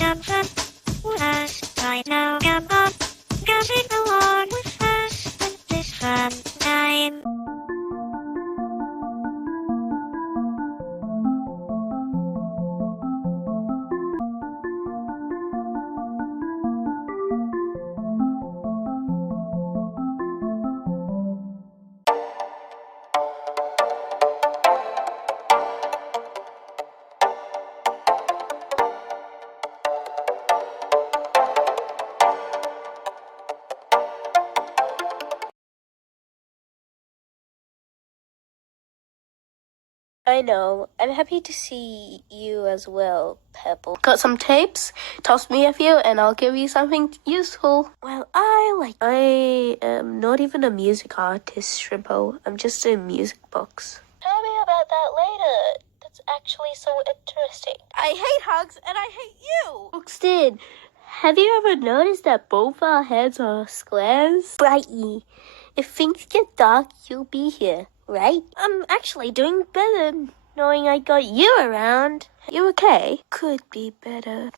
have some fun with us right now. Come on, come sing along with us at this fun time. I know. I'm happy to see you as well, Pebble. Got some tapes? Toss me a few and I'll give you something useful. Well, I am not even a music artist, Shrimpo. I'm just doing music books. Tell me about that later. That's actually so interesting. I hate hugs and I hate you! Buxton, have you ever noticed that both our heads are squares? Brighty, if things get dark, you'll be here. Right? I'm actually doing better knowing I got you around. You okay? Could be better.